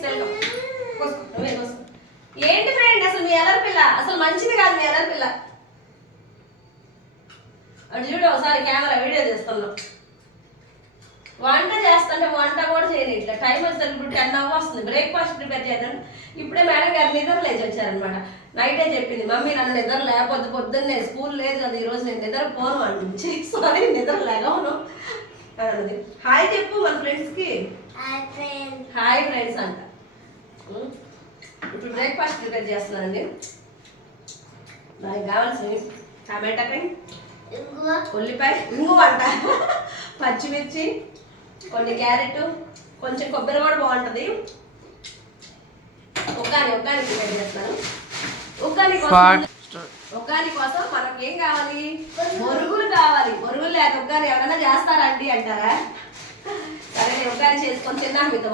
friends ఏంటి friend అసలు మీ ఎలర్ పిల్ల అసలు మంచిది కాదు మీ ఎలర్ పిల్ల అటు చూడు ఒకసారి కెమెరా వీడియో చేస్తున్నాం వంట చేస్తుంటే వంట కూడా చేయను ఇట్లా టైం వస్తుంది ఇప్పుడు 10 వస్తుంది బ్రేక్ఫాస్ట్ ప్రిపేర్ చేద్దాం ఇప్పుడే మేడం గారు నిద్ర లేచి వచ్చారనమాట నైటే చెప్పింది మమ్మీ నన్ను నిద్ర లేకపోతే పొద్దున్నే స్కూల్ లేదు కదా ఈరోజు నేను నిద్ర పోను అంటుంది సారీ నిద్ర లేగవును అన్నది హాయ్ చెప్పు మన ఫ్రెండ్స్కి హాయ్ ఫ్రెండ్స్ అంట ఇప్పుడు బ్రేక్ఫాస్ట్ ప్రిపేర్ చేస్తున్నానండి దానికి కావాల్సినవి టమాటా కాయ ఉల్లిపాయ ఇంగువ అంట పచ్చిమిర్చి కొన్ని క్యారెట్ కొంచెం కొబ్బరి కూడా బాగుంటుంది ఉగ్గాని ప్రిపేర్ చేస్తాను ఉగ్గాని కోసం మనకు ఏం కావాలి బొరుగులు కావాలి బొరుగులు లేక ఉగ్గాని ఎవరైనా చేస్తారా అండి అంటారా సరే ఉగ్గాని చేసుకొని తిన్నాను మీతో